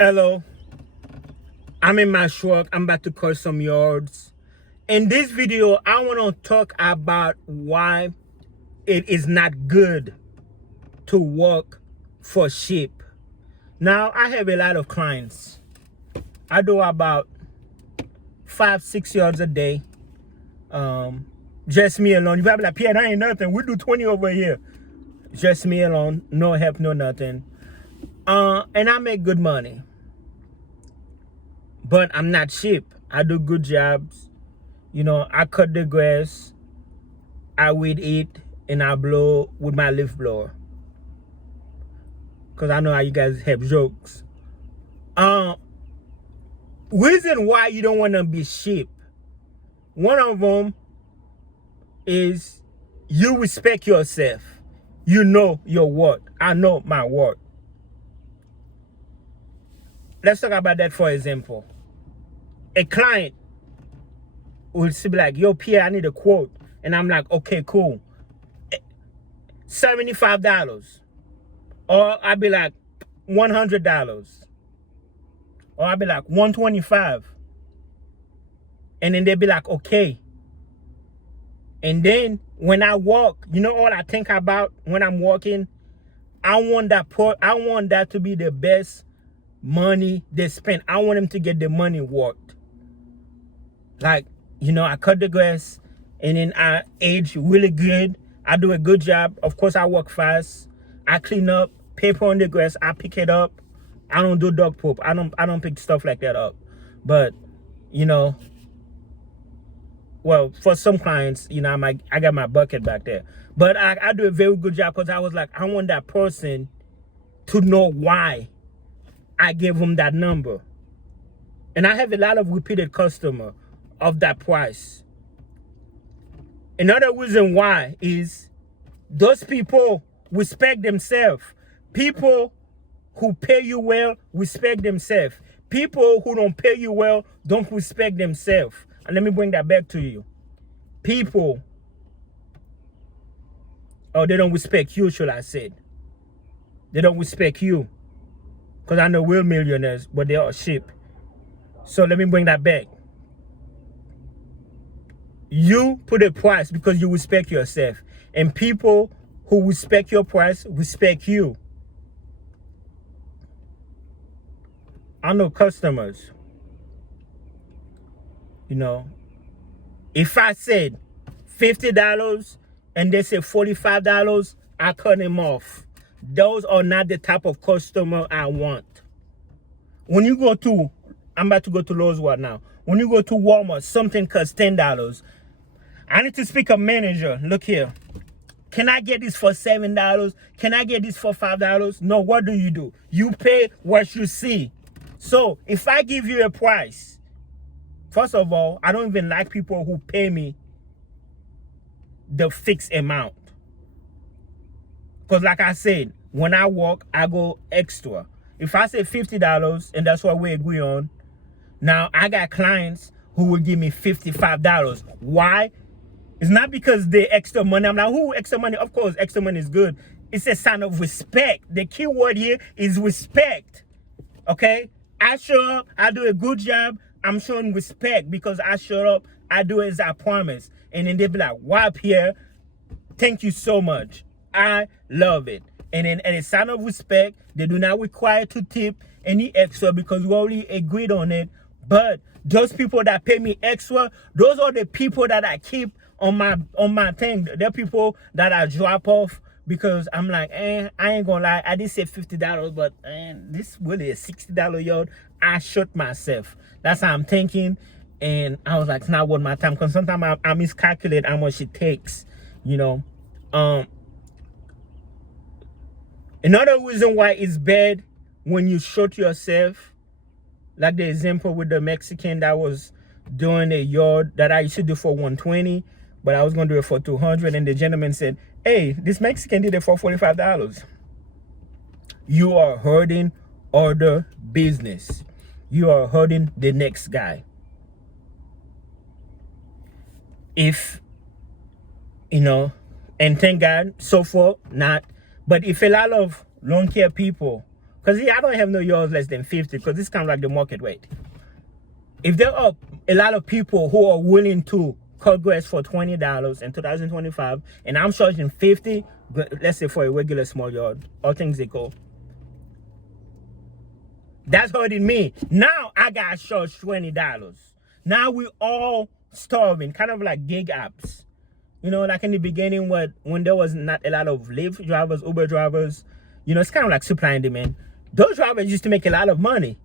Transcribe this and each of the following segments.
Hello, I'm in my truck. I'm about to cut some yards. In this video, I want to talk about why it is not good to work for sheep. Now, I have a lot of clients. I do about 5-6 yards a day. Just me alone. You probably like, Pierre, that ain't nothing. We do 20 over here. Just me alone. No help, no nothing. And I make good money. But I'm not cheap. I do good jobs. You know, I cut the grass, I weed it, and I blow with my leaf blower. Because I know how you guys have jokes. Reason why you don't want to be sheep. One of them is you respect yourself. You know your worth. I know my worth. Let's talk about that for example. A client will be like, yo, Pierre, I need a quote. And I'm like, okay, cool. $75. Or I'll be like, $100. Or I'll be like, $125. And then they'll be like, okay. And then when I walk, you know what I think about when I'm walking? I want that to be the best money they spend. I want them to get the money worth. Like, you know, I cut the grass and then I age really good. I do a good job. Of course, I work fast. I clean up, paper on the grass, I pick it up. I don't do dog poop. I don't pick stuff like that up. But, you know, well, for some clients, you know, I got my bucket back there. But I do a very good job because I was like, I want that person to know why I gave them that number. And I have a lot of repeated customer of that price. Another reason why is those people respect themselves. People who pay you well respect themselves. People who don't pay you well don't respect themselves. And let me bring that back to you. People, they don't respect you, should I say. They don't respect you. Because I know real millionaires, but they are sheep. So let me bring that back. You put a price because you respect yourself. And people who respect your price respect you. I know customers. You know, if I said $50 and they say $45, I cut them off. Those are not the type of customer I want. When you go to, I'm about to go to Lowe's right now. When you go to Walmart, something costs $10. I need to speak a manager. Look here. Can I get this for $7? Can I get this for $5? No, what do? You pay what you see. So if I give you a price, first of all, I don't even like people who pay me the fixed amount. Because like I said, when I work, I go extra. If I say $50, and that's what we agree on, now I got clients who will give me $55. Why? It's not because they extra money. I'm like, who extra money? Of course, extra money is good. It's a sign of respect. The key word here is respect. Okay? I show up, I do a good job. I'm showing respect because I show up, I do as I promised. And then they be like, wow, Pierre, thank you so much. I love it. And then as a sign of respect, they do not require to tip any extra because we already agreed on it. But those people that pay me extra, those are the people that I keep on my thing. They're people that I drop off because I'm like, I ain't gonna lie, I did say $50, but this really a $60 yard. I shot myself. That's how I'm thinking. And I was like, it's not worth my time. Because sometimes I miscalculate how much it takes, you know. Another reason why it's bad when you short yourself, like the example with the Mexican that was doing a yard that I used to do for 120, but I was gonna do it for 200, and the gentleman said, hey, this Mexican did it for $45. You are hurting other business. You are hurting the next guy. If, you know, and thank God, so far, not. But if a lot of lawn care people, Because I don't have no yards less than 50, because this kind of like the market rate. If there are a lot of people who are willing to cut grass for $20 in 2025, and I'm charging 50, let's say for a regular small yard, all things equal, that's hurting me. Now I got charged $20. Now we all starving, kind of like gig apps. You know, like in the beginning, when there was not a lot of Lyft drivers, Uber drivers, you know, it's kind of like supply and demand. Those drivers used to make a lot of money.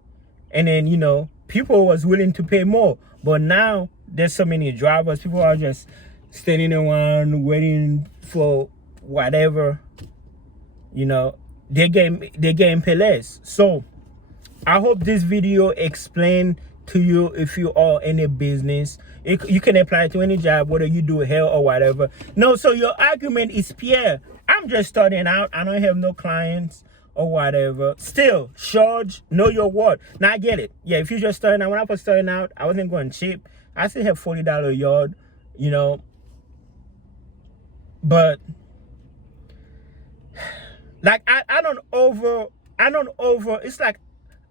And then, you know, people was willing to pay more. But now there's so many drivers. People are just standing around waiting for whatever. You know, they're getting paid less. So I hope this video explained to you if you are in a business. You can apply to any job, whether you do hair or whatever. No, so your argument is, Pierre, I'm just starting out. I don't have no clients or whatever. Still, charge, know your worth. Now I get it. Yeah, if you're just starting out, when I was starting out, I wasn't going cheap. I still have $40 a yard, you know. But like I don't over, it's like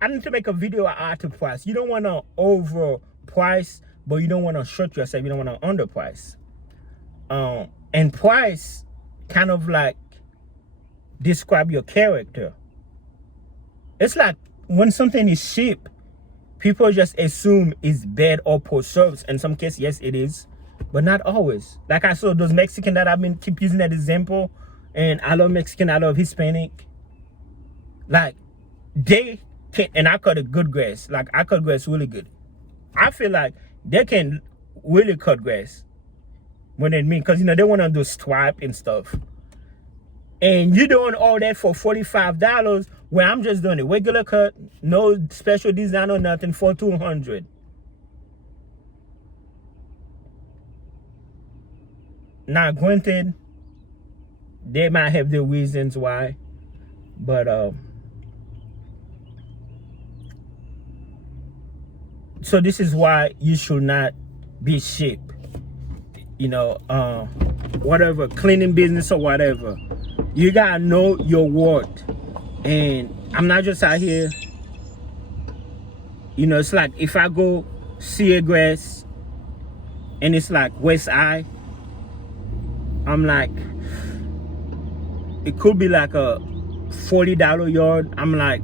I need to make a video out to price. You don't want to overprice, but you don't want to short yourself. You don't want to underprice. And price kind of like describe your character. It's like when something is cheap, people just assume it's bad or poor service. In some cases, yes, it is, but not always. Like I saw those Mexican that I've been keep using that example, and I love Mexican, I love Hispanic. Like they can, and I cut a good grass. Like I cut grass really good. I feel like they can really cut grass more than me, because you know they want to do stripe and stuff. And you're doing all that for $45, where I'm just doing a regular cut, no special design or nothing, for $200. Now, granted, they might have their reasons why, but so this is why you should not be cheap. You know, whatever, cleaning business or whatever. You gotta know your worth. And I'm not just out here, you know, it's like if I go see a grass and it's like West Eye, I'm like, it could be like a $40 yard. I'm like,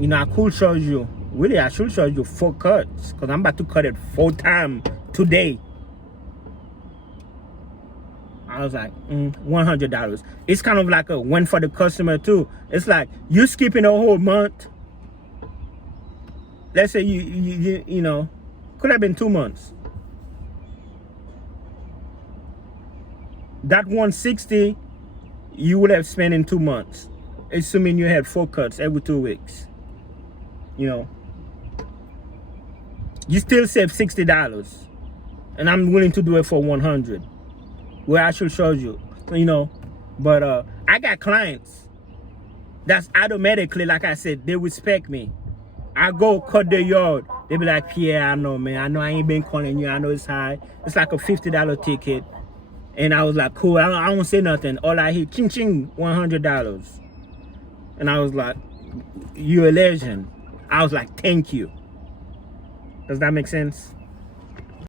you know, I could charge you, really I should charge you 4 cuts, because I'm about to cut it 4 times today. I was like, $100. It's kind of like a win for the customer too. It's like you skipping a whole month. Let's say you know, could have been 2 months. That $160 you would have spent in 2 months, assuming you had 4 cuts every 2 weeks. You know, you still save $60, and I'm willing to do it for $100. Where I should charge you, you know. But I got clients that's automatically, like I said, they respect me. I go cut their yard, they be like, Pierre, I know, man, I know I ain't been calling you, I know it's high, it's like a $50 ticket. And I was like, cool, I don't say nothing. All I hear, ching ching, $100. And I was like, you're a legend. I was like, thank you. Does that make sense?